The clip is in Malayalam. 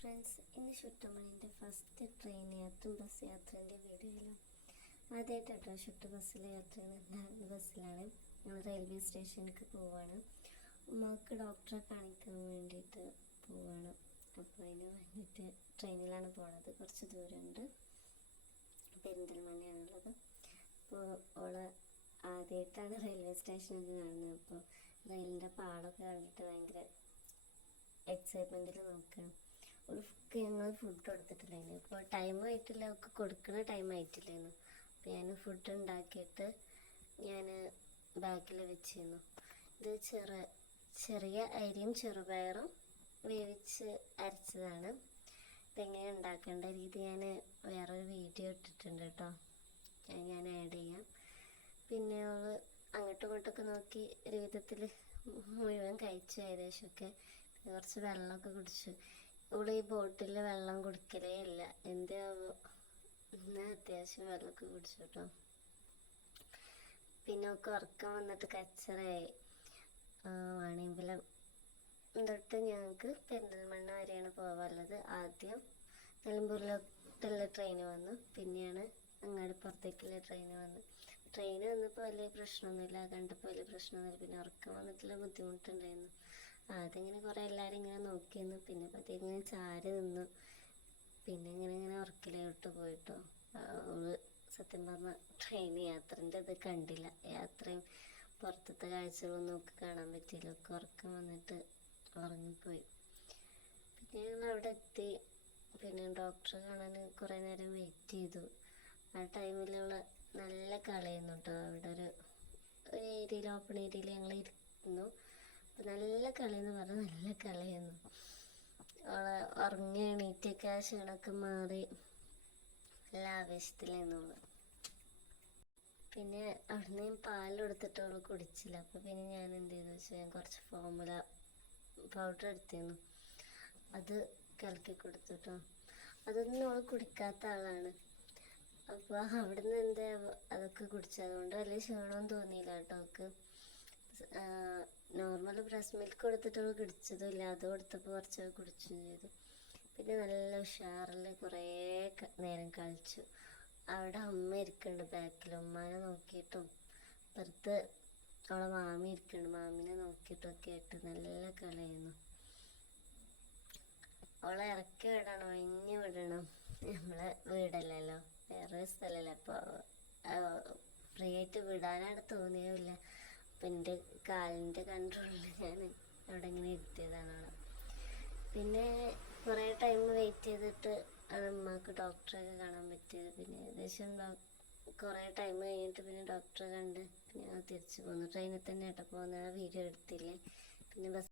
ഫ്രണ്ട്സ് ഇന്ന് ചുട്ടുമണിന്റെ ഫസ്റ്റ് ട്രെയിൻ യാത്ര ബസ് യാത്രേന്റെ വീഡിയോയിലും ആദ്യമായിട്ടോ ചുട്ടു ബസ്സിൽ യാത്ര ചെയ്യുന്നത് ബസ്സിലാണ്. ഞങ്ങൾ റെയിൽവേ സ്റ്റേഷനിലേക്ക് പോവാണ്. ഉമ്മക്ക് ഡോക്ടറെ കാണിക്കാൻ വേണ്ടിയിട്ട് പോവാണ്. അപ്പോൾ അതിന് വേണ്ടിയിട്ട് ട്രെയിനിലാണ് പോണത്. കുറച്ച് ദൂരമുണ്ട്. പെരിന്തൽമണ്ണയാണുള്ളത്. അപ്പോൾ ഓൾ ആദ്യമായിട്ടാണ് റെയിൽവേ സ്റ്റേഷനിൽ കാണുന്നത് അപ്പോൾ റെയിലിന്റെ പാടമൊക്കെ കണ്ടിട്ട് ഭയങ്കര എക്സൈറ്റ്മെന്റിൽ നോക്കണം. ഒരു ഞങ്ങൾ ഫുഡ് കൊടുത്തിട്ടില്ലായിരുന്നു. ഇപ്പോൾ ടൈം ആയിട്ടില്ല. അവൾക്ക് കൊടുക്കുന്ന ടൈം ആയിട്ടില്ലായിരുന്നു. അപ്പോൾ ഞാൻ ഫുഡ് ഉണ്ടാക്കിയിട്ട് ഞാൻ ബാക്കിൽ വെച്ചിരുന്നു. ഇത് ചെറു ചെറിയ അരിയും ചെറുപയറും വേവിച്ച് അരച്ചതാണ്. ഇതെങ്ങനെ ഉണ്ടാക്കേണ്ട രീതി ഞാൻ വേറൊരു വീഡിയോ ഇട്ടിട്ടുണ്ട് കേട്ടോ. ഞാൻ ആഡ് ചെയ്യാം. പിന്നെ അവൾ അങ്ങോട്ടും ഇങ്ങോട്ടൊക്കെ നോക്കി ഒരു വിധത്തിൽ മുഴുവൻ കഴിച്ചു. ഏകദേശമൊക്കെ കുറച്ച് വെള്ളമൊക്കെ കുടിച്ചു. ഇവിടെ ഈ ബോട്ടിൽ വെള്ളം കുടിക്കലേ ഇല്ല. എന്താവോ ഇന്ന് അത്യാവശ്യം വെള്ളമൊക്കെ കുടിച്ചു കേട്ടോ. പിന്നെ ഒക്കെ ഉറക്കം വന്നിട്ട് കച്ചറയായി വാണിയമ്പലം തൊട്ട് ഞങ്ങൾക്ക് പെരിന്തൽമണ്ണ വരെയാണ് പോകാനുള്ളത് ആദ്യം നിലമ്പൂരിലോട്ടുള്ള ട്രെയിൻ വന്നു. പിന്നെയാണ് അങ്ങാടിപ്പുറത്തേക്കുള്ള ട്രെയിൻ വന്നു. ട്രെയിൻ വന്നപ്പോൾ വലിയ പ്രശ്നമൊന്നുമില്ല. കണ്ടപ്പോൾ വലിയ പ്രശ്നമൊന്നുമില്ല. പിന്നെ ഉറക്കം വന്നിട്ടുള്ള ബുദ്ധിമുട്ടുണ്ടായിരുന്നു. ഇങ്ങനെ കുറേ എല്ലാവരും ഇങ്ങനെ നോക്കി നിന്നു പിന്നെ പതിയെ ചാരി നിന്നു. പിന്നെ ഇങ്ങനെ ഇങ്ങനെ ഉറക്കിലോട്ട് പോയിട്ടോ. സത്യം പറഞ്ഞ ട്രെയിൻ യാത്രന്റെ ഇത് കണ്ടില്ല. യാത്രയും പുറത്തത്തെ കാഴ്ചകളൊന്നും ഒക്കെ കാണാൻ പറ്റിയില്ല. ഒക്കെ ഉറക്കം വന്നിട്ട് ഉറങ്ങിപ്പോയി. പിന്നെ ഞങ്ങൾ അവിടെ എത്തി. പിന്നെ ഡോക്ടറെ കാണാൻ കുറേ നേരം വെയിറ്റ് ചെയ്തു. ആ ടൈമിലുള്ള നല്ല കളിയായിരുന്നു കേട്ടോ അവിടെ ഒരു ഒരു ഏരിയയിൽ ഓപ്പൺ ഏരിയയിൽ ഞങ്ങൾ ഇരുന്നു. നല്ല കളി എന്ന് പറഞ്ഞാൽ നല്ല കളിയെന്ന് അവളെ ഉറങ്ങി എണീറ്റൊക്കെ ആ ക്ഷീണമൊക്കെ മാറി. നല്ല ആവേശത്തിലായിരുന്നു അവൾ. പിന്നെ അവിടുന്ന് ഞാൻ പാൽ കൊടുത്തിട്ട് അവൾ കുടിച്ചില്ല. അപ്പോൾ പിന്നെ ഞാൻ എന്ത് ചെയ്തു വെച്ചാൽ ഞാൻ കുറച്ച് ഫോമുല പൗഡർ എടുത്തിരുന്നു. അത് കലക്കി കൊടുത്തിട്ടോ. അതൊന്നും അവൾ കുടിക്കാത്ത ആളാണ്. അപ്പോൾ അവിടുന്ന് എന്താ അതൊക്കെ കുടിച്ചത് അതുകൊണ്ട് വലിയ ക്ഷീണമൊന്നും തോന്നിയില്ല കേട്ടോ അവൾക്ക്. നോർമൽ ബ്രസ്റ്റ് മിൽക്ക് കൊടുത്തിട്ട് കുടിച്ചതുമില്ല അത് കൊടുത്തപ്പോൾ കുറച്ച് കുടിച്ചും ചെയ്തു. പിന്നെ നല്ല ഉഷാറിൽ കുറേ നേരം കളിച്ചു. അവിടെ അമ്മ ഇരിക്കുന്നുണ്ട് ബാക്കിൽ ഉമ്മാനെ നോക്കിയിട്ടും പുറത്ത് അവളെ മാമി ഇരിക്കുന്നുണ്ട് മാമിനെ നോക്കിയിട്ടും ഒക്കെ ആയിട്ട് നല്ല കളയുന്നു അവളെ ഇറക്കി വിടണം. ഒഴിഞ്ഞു വിടണം. നമ്മളെ വീടല്ലല്ലോ. വേറൊരു സ്ഥലമല്ല അപ്പോൾ ഫ്രീ ആയിട്ട് വിടാനായിട്ട് തോന്നിയില്ല അപ്പം എന്റെ കാലിന്റെ കൺട്രോളിൽ ഞാൻ അവിടെ ഇങ്ങനെ ഇരുത്തിയതാണ് അവളെ പിന്നെ കുറേ ടൈം വെയിറ്റ് ചെയ്തിട്ട് ആണ് ഉമ്മാക്ക് ഡോക്ടറെയൊക്കെ കാണാൻ പറ്റിയത്. പിന്നെ ഏകദേശം കുറേ ടൈം കഴിഞ്ഞിട്ട് പിന്നെ ഡോക്ടറെ കണ്ട് പിന്നെ തിരിച്ചു പോന്നു. ട്രെയിനിൽ തന്നെ പോകുന്ന ആ വീഡിയോ എടുത്തില്ലേ? പിന്നെ ബസ്